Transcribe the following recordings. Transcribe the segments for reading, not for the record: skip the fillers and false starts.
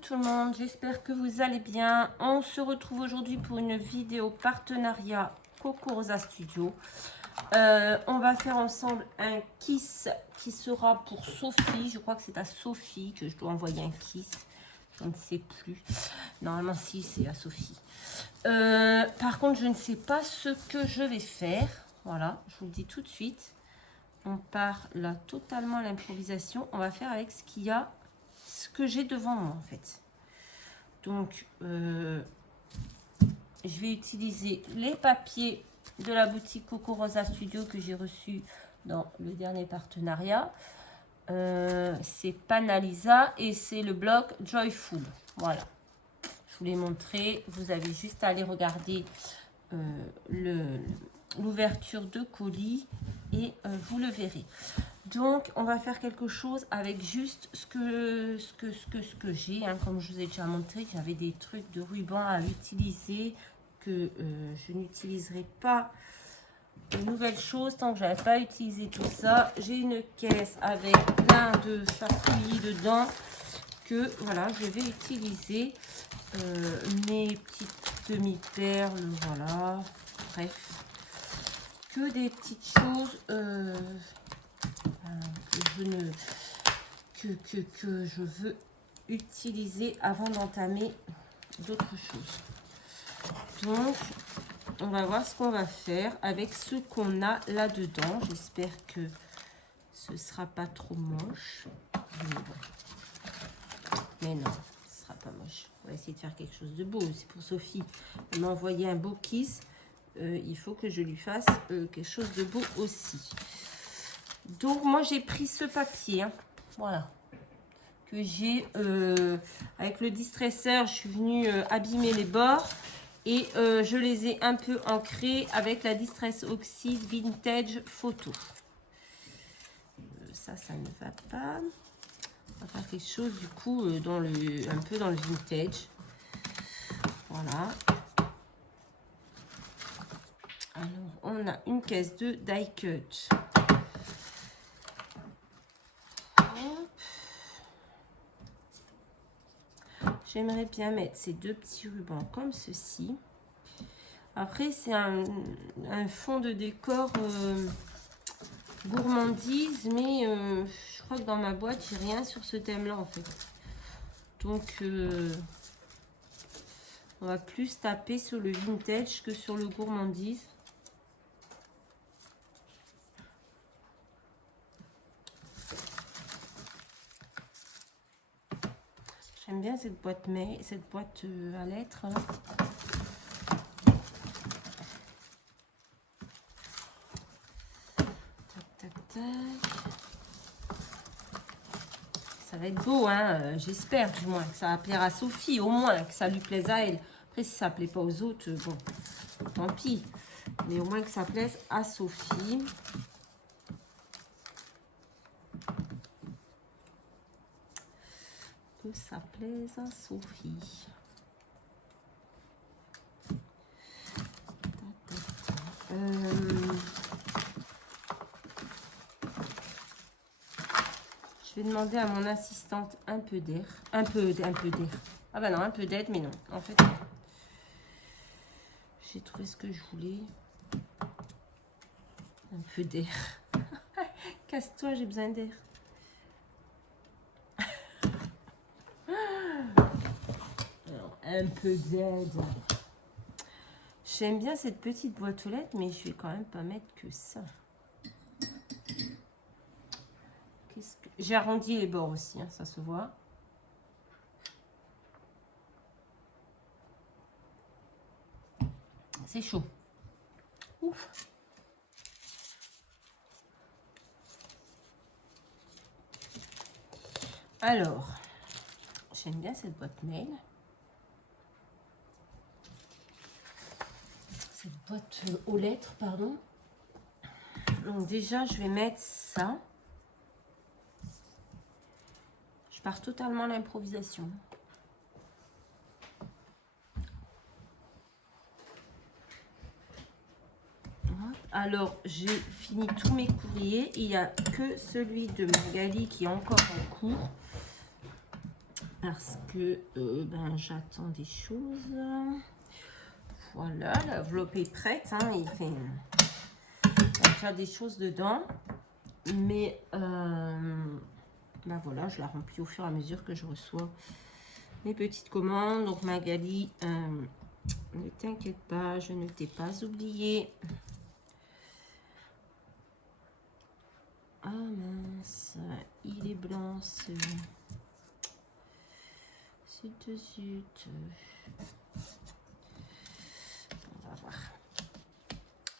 tout le monde, j'espère que vous allez bien. On se retrouve aujourd'hui pour une vidéo partenariat Coco Rosa Studio. On va faire ensemble un kiss qui sera pour Sophie. Je crois que c'est à Sophie que je dois envoyer un kiss. Je ne sais plus. Normalement, si, c'est à Sophie. Par contre, je ne sais pas ce que je vais faire. Voilà, je vous le dis tout de suite. On part là totalement à l'improvisation. On va faire avec ce qu'il y a, ce que j'ai devant moi en fait. Donc, je vais utiliser les papiers de la boutique Coco Rosa Studio que j'ai reçu dans le dernier partenariat. C'est Panalisa et c'est le bloc Joyful. Voilà. Je vous l'ai montré. Vous avez juste à aller regarder l'ouverture de colis et vous le verrez. Donc, on va faire quelque chose avec juste ce que j'ai. Hein. Comme je vous ai déjà montré, j'avais des trucs de ruban à utiliser que je n'utiliserai pas de nouvelles choses tant que je n'avais pas utilisé tout ça. J'ai une caisse avec plein de charcuterie dedans que voilà, je vais utiliser. Mes petites demi-perles, voilà. Bref, que des petites choses que je veux utiliser avant d'entamer d'autres choses. Donc, on va voir ce qu'on va faire avec ce qu'on a là-dedans. J'espère que ce sera pas trop moche. Mais non, ce sera pas moche. On va essayer de faire quelque chose de beau. C'est pour Sophie. Elle m'a envoyé un beau kiss. Il faut que je lui fasse quelque chose de beau aussi. Donc, moi, j'ai pris ce papier. Hein, voilà. Que j'ai avec le distresseur. Je suis venue abîmer les bords. Et je les ai un peu ancrés avec la Distress Oxide Vintage Photo. Ça ne va pas. On va faire quelque chose du coup un peu dans le vintage. Voilà. Alors, on a une caisse de die cut. J'aimerais bien mettre ces deux petits rubans comme ceci. Après, c'est un fond de décor gourmandise, mais je crois que dans ma boîte, j'ai rien sur ce thème-là en fait. Donc, on va plus taper sur le vintage que sur le gourmandise. J'aime bien cette boîte à lettres. Hein. Tac, tac, tac. Ça va être beau, hein. J'espère du moins que ça va plaire à Sophie, au moins que ça lui plaise à elle. Après, si ça ne plaît pas aux autres, bon, tant pis. Mais au moins que ça plaise à Sophie. Que ça plaise à Sophie. Je vais demander à mon assistante un peu d'air. Un peu d'air. Ah bah non, un peu d'aide, mais non. En fait, j'ai trouvé ce que je voulais. Un peu d'air. Casse-toi, j'ai besoin d'air. Un peu d'aide. J'aime bien cette petite boîte aux lettres, mais je vais quand même pas mettre que ça. J'ai arrondi les bords aussi, hein, ça se voit. C'est chaud. Ouf. Alors, j'aime bien cette boîte mail. Cette boîte aux lettres, pardon. Donc déjà, je vais mettre ça. Je pars totalement à l'improvisation. Alors, j'ai fini tous mes courriers. Il n'y a que celui de Magali qui est encore en cours. parce que ben, j'attends des choses. Voilà, l'enveloppe est prête. Hein, il y a déjà des choses dedans. Mais ben voilà, je la remplis au fur et à mesure que je reçois mes petites commandes. Donc Magali, ne t'inquiète pas, je ne t'ai pas oublié. Ah mince, il est blanc ce zut. On va voir.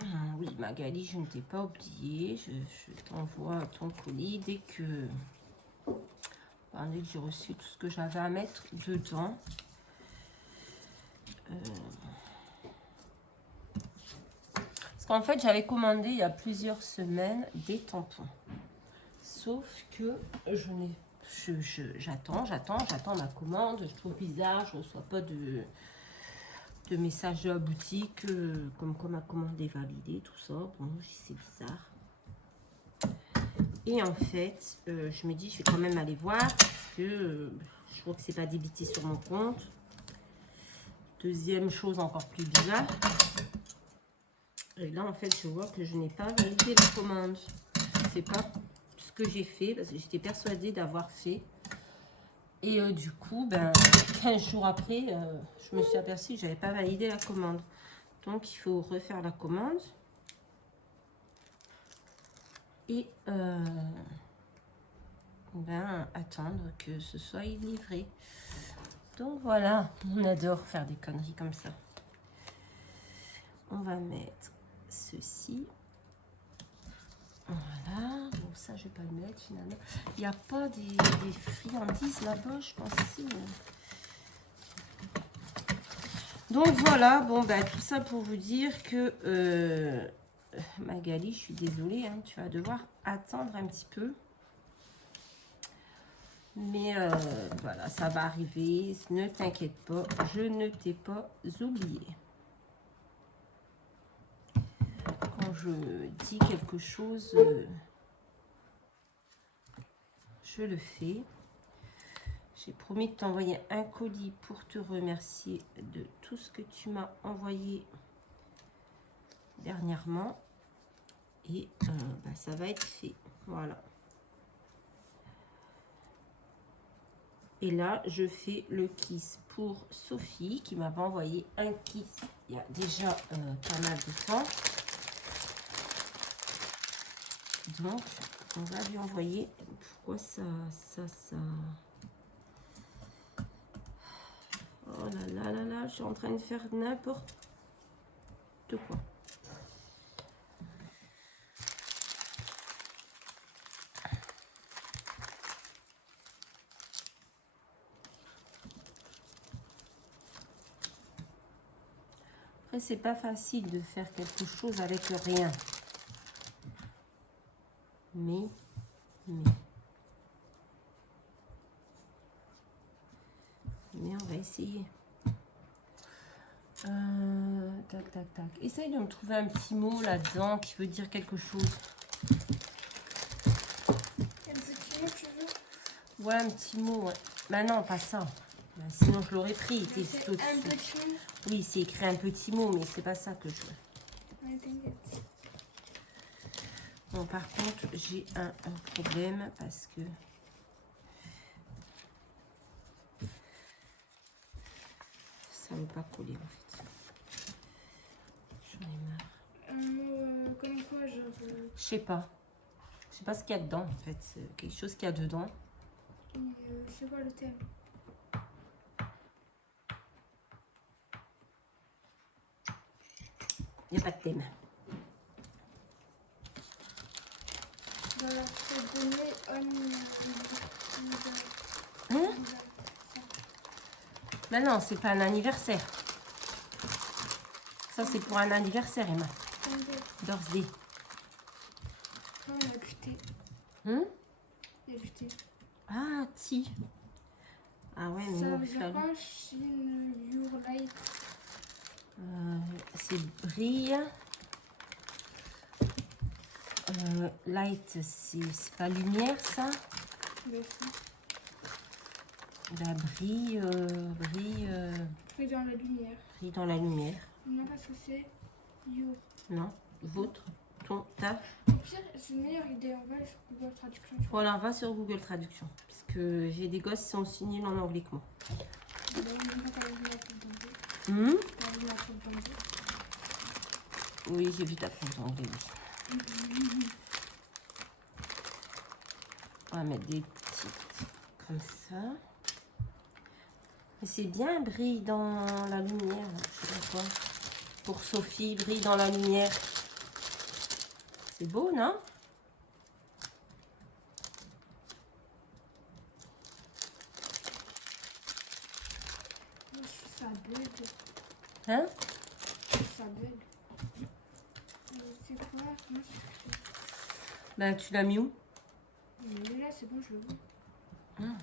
Ah, oui, Magali, je ne t'ai pas oublié. Je t'envoie ton colis dès que j'ai reçu tout ce que j'avais à mettre dedans. Parce qu'en fait, j'avais commandé il y a plusieurs semaines des tampons. Sauf que j'attends ma commande. Je trouve bizarre, je ne reçois pas de message de la boutique comme quoi ma commande est validée, tout ça. Bon, c'est bizarre. Et en fait, je me dis, je vais quand même aller voir parce que je vois que c'est pas débité sur mon compte. Deuxième chose encore plus bizarre. Et là, en fait, je vois que je n'ai pas validé la commande. Je ne sais pas ce que j'ai fait parce que j'étais persuadée d'avoir fait. Et du coup, ben, 15 jours après, je me suis aperçue que je n'avais pas validé la commande. Donc, il faut refaire la commande. Et ben, attendre que ce soit livré. Donc, voilà, on adore faire des conneries comme ça. On va mettre ceci. Voilà, bon ça je vais pas le mettre finalement. Il n'y a pas des friandises là-bas, je pense si. Donc voilà, bon ben tout ça pour vous dire que Magali, je suis désolée, hein, tu vas devoir attendre un petit peu. Mais voilà, ça va arriver, ne t'inquiète pas, je ne t'ai pas oublié. Quand je dis quelque chose, je le fais. J'ai promis de t'envoyer un colis pour te remercier de tout ce que tu m'as envoyé dernièrement. Et bah, ça va être fait. Voilà. Et là, je fais le kiss pour Sophie qui m'avait envoyé un kiss il y a déjà pas mal de temps. Donc, on va lui envoyer. Pourquoi ça... Oh là là là là, je suis en train de faire n'importe quoi. Après, c'est pas facile de faire quelque chose avec rien. Mais on va essayer. Tac, tac, tac. Essaye de me trouver un petit mot là-dedans qui veut dire quelque chose. Un petit mot, tu veux? Ouais, un petit mot, ouais. Bah non, pas ça. Bah, sinon, je l'aurais pris. Un petit mot? Oui, c'est écrit un petit mot, mais c'est pas ça que je veux. Ouais, t'inquiète. Bon, par contre, j'ai un problème parce que... ça ne veut pas coller, en fait. J'en ai marre. Un mot comme quoi, genre... Je sais pas. Je sais pas ce qu'il y a dedans, en fait. C'est quelque chose qu'il y a dedans. C'est quoi le thème? Il n'y a pas de thème. Voilà, c'est donné Mais non, c'est pas un anniversaire. Ça, c'est pour un anniversaire, Emma. Birthday. Non, il a buté. Il a buté. Ah, ti. Ah ouais, mais ça veut dire quoi? Shine your light. C'est brille. Light, c'est pas lumière, ça. Bah, brille dans la lumière. brille dans la lumière. Non, parce que c'est your. Non, votre, ton, ta. Au pire, c'est une meilleure idée. On va aller sur Google Traduction. Voilà, va sur Google Traduction. Puisque j'ai des gosses qui sont aussi nuls en anglais que moi. Oui, j'ai vu ta prof d'anglais. Oui. On va mettre des petites comme ça. Mais c'est bien, brille dans la lumière. Là. Je sais pas quoi. Pour Sophie, brille dans la lumière. C'est beau, non? Ça bug. Hein? Ça bug. C'est quoi? Comment ça s'écrit? Bah, tu l'as mis où? Là, c'est bon, je le vois. Ah.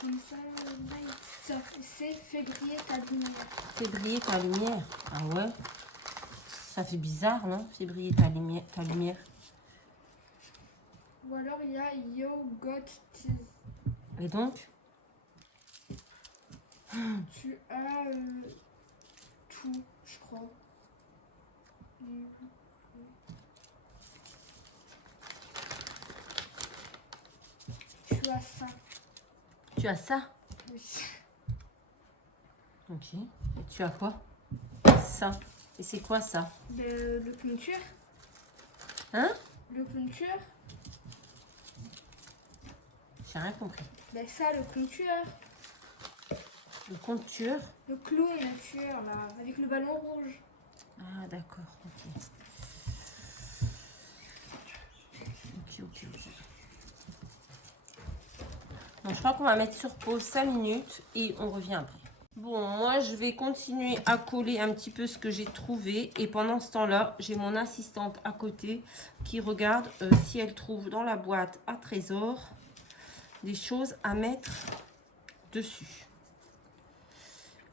Comme ça, là, c'est fait briller ta lumière. Fais briller ta lumière. Ah ouais? Ça fait bizarre, non? Fais briller ta lumière. Ou alors il y a You Got This. Et donc? Tu as tout, je crois. Tu as ça. Tu as ça? Oui. Ok. Et tu as quoi? Ça. Et c'est quoi ça? Le clôture. Hein? Le clôture. J'ai rien compris. Ben ça, le clôture. Le compteur. Le clown nature, là, avec le ballon rouge. Ah, d'accord. Ok. Ok. Donc, je crois qu'on va mettre sur pause 5 minutes et on revient après. Bon, moi, je vais continuer à coller un petit peu ce que j'ai trouvé. Et pendant ce temps-là, j'ai mon assistante à côté qui regarde si elle trouve dans la boîte à trésor des choses à mettre dessus.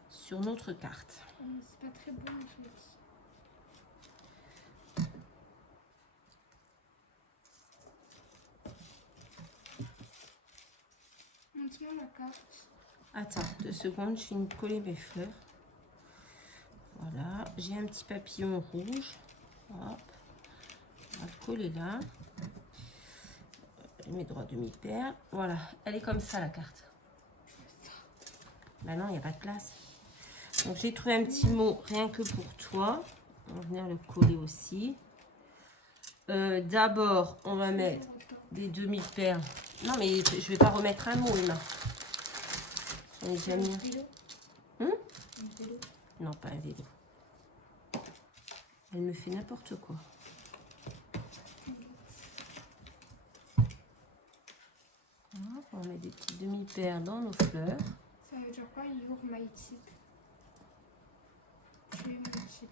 Sur notre carte. C'est pas très bon en fait. Montre-moi la carte. Attends, 2 secondes, je finis de coller mes fleurs. Voilà, j'ai un petit papillon rouge. Hop, on va le coller là. Mes droits demi-paire. Voilà, elle est comme ça la carte. Bah non, il n'y a pas de place. Donc j'ai trouvé un petit mot rien que pour toi. On va venir le coller aussi. D'abord, on va mettre des demi-paires. Non, mais je vais pas remettre un mot, Emma. J'en ai déjà mis un. Non, pas un vélo. Elle me fait n'importe quoi. Hop, on met des petites demi-paires dans nos fleurs. Ça veut dire quoi, your my tip? Tu es mon tip.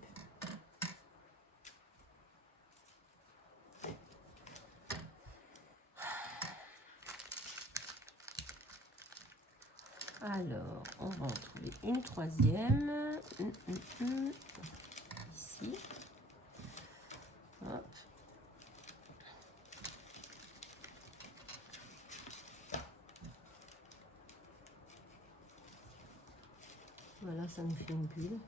Alors, on va en trouver une troisième. Ici. Hop. Voilà, ça nous fait une bulle.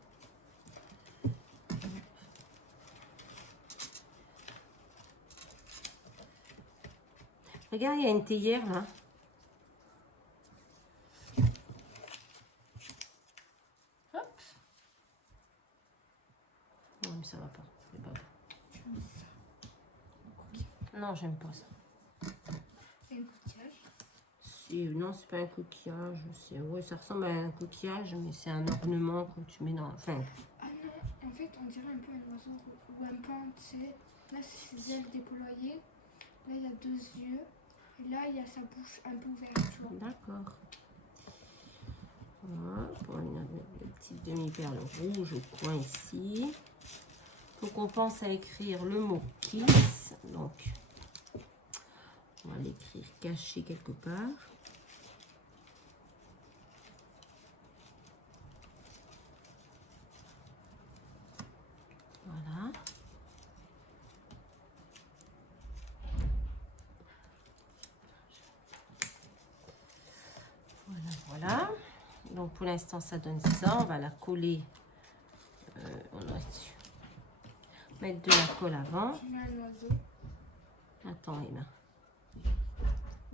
Regarde, il y a une théière là. Hop. Non, mais ça va pas. C'est pas bon. Non, j'aime pas ça. Et un coquillage. Non, c'est pas un coquillage. Ouais, ça ressemble à un coquillage, mais c'est un ornement que tu mets dans. Enfin. Ah non, en fait, on dirait un peu un oiseau ou un paon, tu sais. Là, c'est ses ailes déployées. Là, il y a 2 yeux. Et là, il y a sa bouche un peu ouverte, tu vois. D'accord. Voilà, pour une petite demi-perle rouge au coin ici. Faut qu'on pense à écrire le mot kiss. Donc, on va l'écrire caché quelque part. Voilà. Voilà. Donc pour l'instant ça donne ça. On va la coller. On va mettre de la colle avant. Tu mets un oiseau. Attends Emma.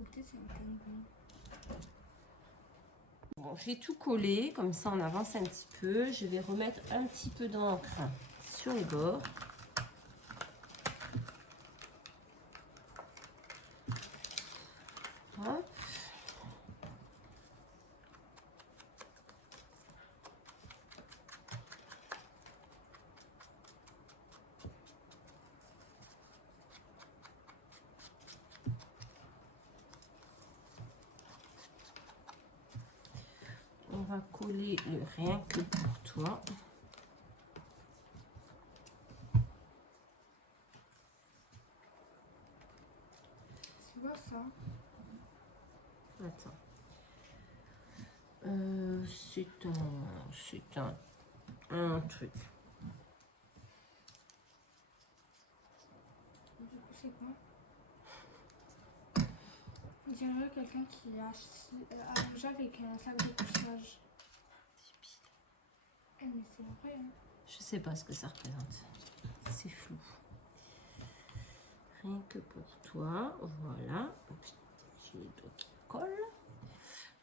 Écoutez, c'est un pingouin. Bon, j'ai tout collé, comme ça on avance un petit peu. Je vais remettre un petit peu d'encre sur les bords. Hop. On va coller le rien que pour toi. C'est quoi ça? Attends. C'est un truc. Du coup, c'est quoi? On dirait quelqu'un qui a mangé avec un sac de couchage. Eh, mais c'est vrai, hein. Je sais pas ce que ça représente. C'est flou. Rien que pour toi. Voilà. J'ai les doigts qui collent.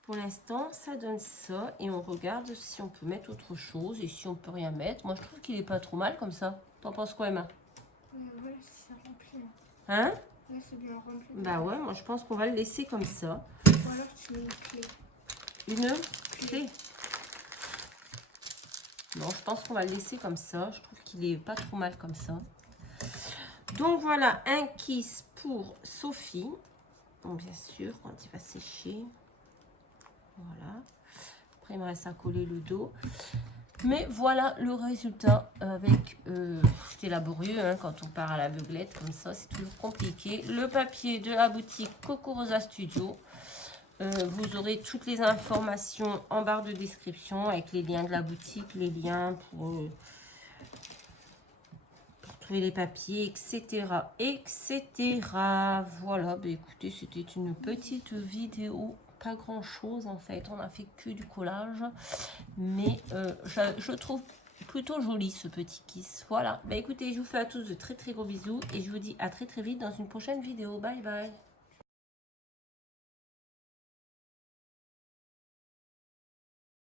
Pour l'instant, ça donne ça. Et on regarde si on peut mettre autre chose. Et si on peut rien mettre. Moi, je trouve qu'il est pas trop mal comme ça. T'en penses quoi, Emma? Ouais, c'est rempli. Hein? Là, c'est bien rempli. Bah ouais, moi, je pense qu'on va le laisser comme ça. Ou alors, tu mets une clé. Une clé. Non, je pense qu'on va le laisser comme ça. Je trouve qu'il est pas trop mal comme ça. Donc voilà, un kiss pour Sophie. Bon, bien sûr, quand il va sécher. Voilà. Après, il me reste à coller le dos. Mais voilà le résultat avec... c'était laborieux hein, quand on part à l'aveuglette comme ça. C'est toujours compliqué. Le papier de la boutique Coco Rosa Studio. Vous aurez toutes les informations en barre de description avec les liens de la boutique, les liens pour trouver les papiers, etc. etc. Voilà, bah écoutez, c'était une petite vidéo, pas grand chose en fait, on a fait que du collage, mais je trouve plutôt joli ce petit kiss. Voilà, bah écoutez, je vous fais à tous de très très gros bisous et je vous dis à très très vite dans une prochaine vidéo. Bye bye.